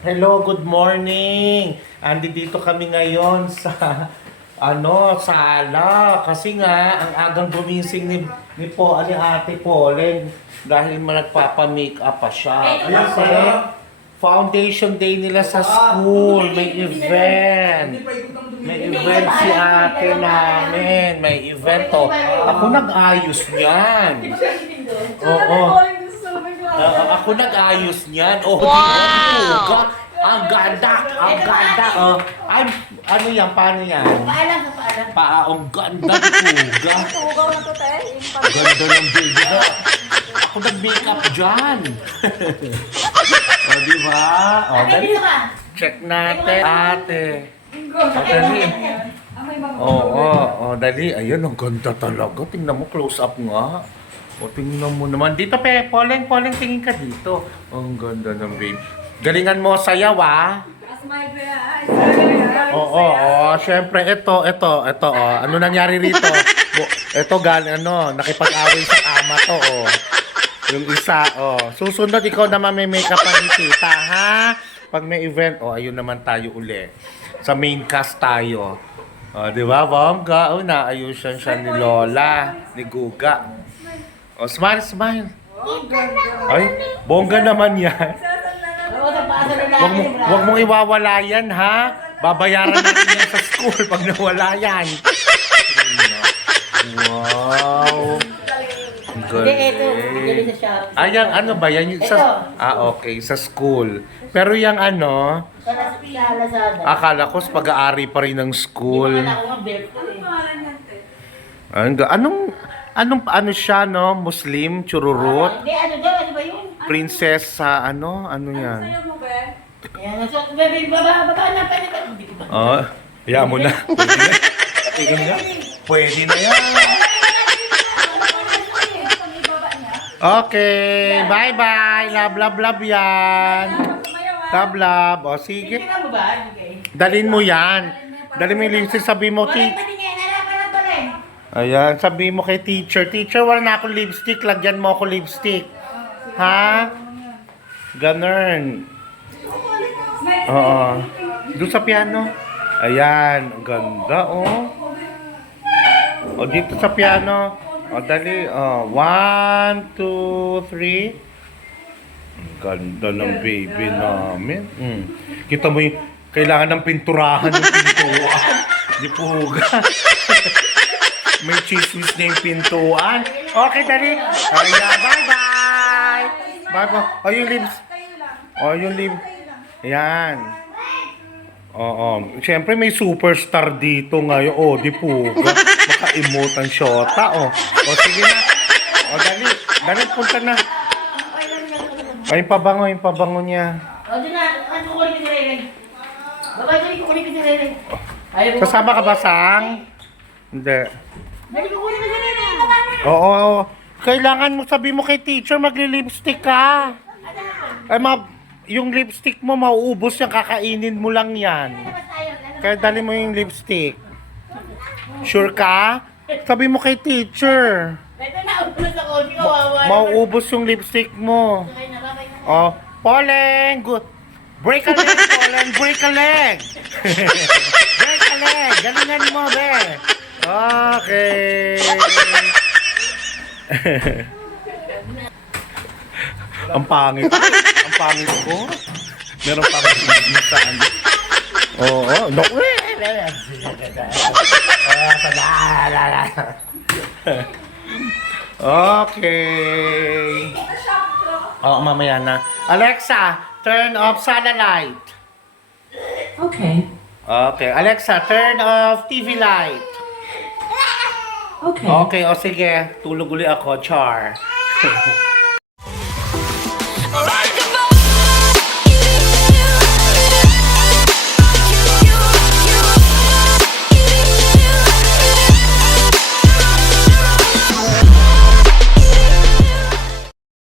Hello, good morning. Dito kami ngayon sa sala kasi nga ang agang gumising ni Ate Poleng dahil nagpapa-make up pa siya. Kasi foundation day nila sa school, may event. May event si ate namin, may event to. Ako nag-ayos niyan. Oo. Ako nag-ayos niyan. Oh, wow! Ang ganda! Ang ganda! Oh, ano yan? Paano yan? Paalam sa paalam. Ang ganda ni Puga. Tugaw na to, te. Ganda ng baby ko. Ako nag-makeup dyan. O, diba? O, Ay, dito ka. check natin, ate. O, dali. Oo, dali. Ayun, ang ganda talaga. Tingnan mo, close up nga. O, tingnan mo naman. Dito, Poleng, tingin ka dito. Ang ganda ng baby. Galingan mo sayaw, ah. Oo, syempre, ito, ano nangyari rito? Ito, nakipag-away sa ama to, Yung isa, Susunod, ikaw naman may makeup ang tita, ha? Pag may event, ayun naman tayo uli. Sa main cast tayo. Di ba, bongga? Naayusan siya ni Lola, ni Guga. Smile. Ay, bongga naman yan. Wag mong iwawala yan, ha? Babayaran natin yan sa school pag nawala yan. Wow. Hindi, ito. Bigyan sa shop. Ayan, ano ba yan? Okay, sa school. Pero yung Sa Lazada. akala ko sa pag-aari pa rin ng school. Hindi naman ako nga belt ko eh. Ano siya, no? Muslim, chururut, Hindi, ano daw? Ano ba yun? princess sa ano yan? Ayan, so, baby, baba na, pwede ba? Hindi ko ba? Kaya mo na. Tingnan nga. Pwede na yan. Okay, bye-bye. Love yan. Love. O, sige. Hindi mo ba? Okay. Dalin mo yan. Dalin mo yung lipstick. Sabi mo, Wala pa din yan. Harapan na pa rin. Ayan, sabi mo kay teacher. Teacher, wala na akong lipstick. Lagyan mo ako lipstick. Ha? Ganun. Oo. Doon sa piano. Ayan, ang ganda, O, dito sa piano. O, dali. 1, 2, 3. Ang ganda ng baby namin. Kita mo yung kailangan ng pinturahan ng pintuan. Di puga. May chismis na yung pintuan. Okay, dali. Ayan, bye-bye. Bye-bye. Yung lips. Yung lips. Ayan. Siyempre may superstar dito ngayon. Di puga. Maka-emote ang shota. Sige na. Dali. Dali, punta na. Yung pabango niya. Doon na. Ano kukunin ko si Rere? Baba, dali kukunin ko si Rere. Kasama ka ba, Sang? Hindi. Dali kukunin ko si Rere. Oo. Kailangan mo sabi mo kay teacher magli-lipstick ka. Yung lipstick mo mauubos yan, kakainin mo lang yan. Kaya dali mo yung lipstick. Sure ka? Sabi mo kay teacher. Ito na, ulos ako. Hindi ko wawa. Mauubos yung lipstick mo. Okay na, babay na. Poleng! Good. Break a leg, Poleng! Break a leg! Break a leg! Galingan mo, be! Okay. Ang pangit. Ang pangit ko. Meron pa akong business sa ano. Oo. No. Okay. Mamaya na. Alexa, turn off satellite. Okay. Okay. Alexa, turn off TV light. Okay. Okay, sige. Tulog uli ako, char.